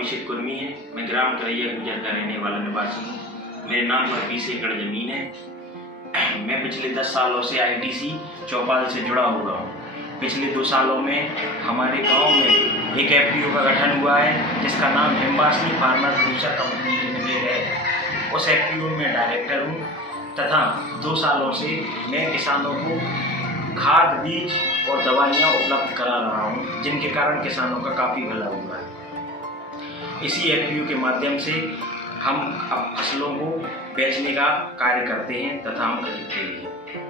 अभिषेक कुर्मी है। मैं ग्राम करैया गुजर का रहने वाला निवासी हूँ। मेरे नाम पर 20 एकड़ जमीन है। मैं पिछले 10 सालों से आईटीसी चौपाल से जुड़ा हुआ हूँ। पिछले 2 सालों में हमारे गांव में एक एफपीओ का गठन हुआ है जिसका नाम हिमवासनी फार्मर प्रोड्यूसर कंपनी लिमिटेड है। उस एफपीओ में डायरेक्टर हूँ तथा 2 सालों से मैं किसानों को खाद, बीज और दवाइयाँ उपलब्ध करा रहा हूँ, जिनके कारण किसानों का काफ़ी भला हुआ है। इसी एफपीओ के माध्यम से हम अब फसलों को बेचने का कार्य करते हैं तथा हम खरीदते भी हैं।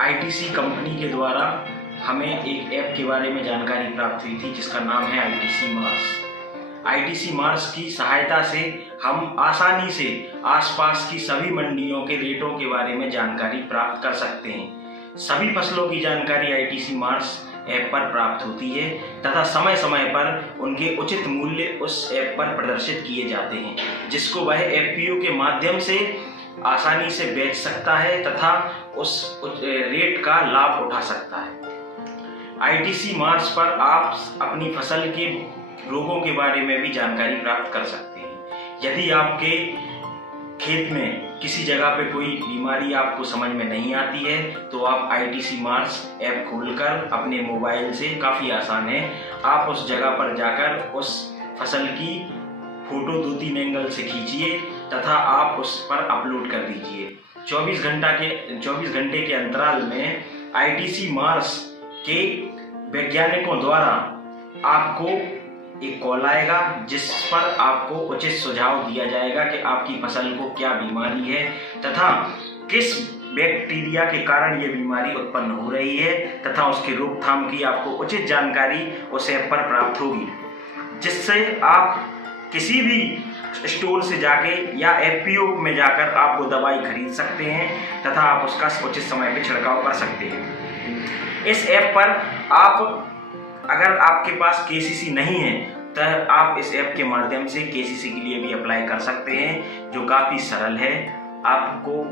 आईटीसी कंपनी के द्वारा हमें एक ऐप के बारे में जानकारी प्राप्त हुई थी जिसका नाम है आईटीसी मार्स। आईटीसी मार्स की सहायता से हम आसानी से आसपास की सभी मंडियों के रेटों के बारे में जानकारी प्राप्त कर सकते हैं। सभी फसलों की जानकारी आईटीसी मार्स ऐप पर प्राप्त होती है तथा समय समय पर उनके उचित मूल्य उस ऐप पर प्रदर्शित किए जाते हैं, जिसको वह एफपीओ के माध्यम से आसानी से बेच सकता है तथा उस रेट का लाभ उठा सकता है। आईटीसी मार्स पर आप अपनी फसल के रोगों के बारे में भी जानकारी प्राप्त कर सकते हैं। यदि आपके खेत में किसी जगह पे कोई बीमारी आपको समझ में नहीं आती है तो आप आईटीसी मार्स ऐप खोलकर अपने मोबाइल से, काफ़ी आसान है, आप उस जगह पर जाकर उस फसल की फोटो 2-3 एंगल से खींचिए तथा आप उस पर अपलोड कर दीजिए। 24 घंटे के अंतराल में आईटीसी मार्स के वैज्ञानिकों द्वारा आपको एक कॉल आएगा जिस पर आपको उचित सुझाव दिया जाएगा कि आपकी फसल को क्या बीमारी है तथा किस बैक्टीरिया के कारण ये बीमारी उत्पन्न हो रही है तथा उसकी रोकथाम की आपको उचित जानकारी उस ऐप पर प्राप्त होगी, जिससे आप किसी भी स्टोर से जाके या एफपीओ में जाकर आप वो दवाई खरीद सकते हैं तथा आप उसका उचित समय पे छिड़काव कर सकते हैं। इस ऐप पर आप, अगर आपके पास केसीसी नहीं है तो आप इस ऐप के माध्यम से केसीसी के लिए भी अप्लाई कर सकते हैं, जो काफ़ी सरल है। आपको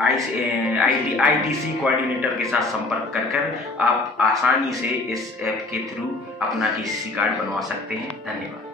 आईटीसी कोऑर्डिनेटर के साथ संपर्क कर आप आसानी से इस ऐप के थ्रू अपना केसीसी कार्ड बनवा सकते हैं। धन्यवाद।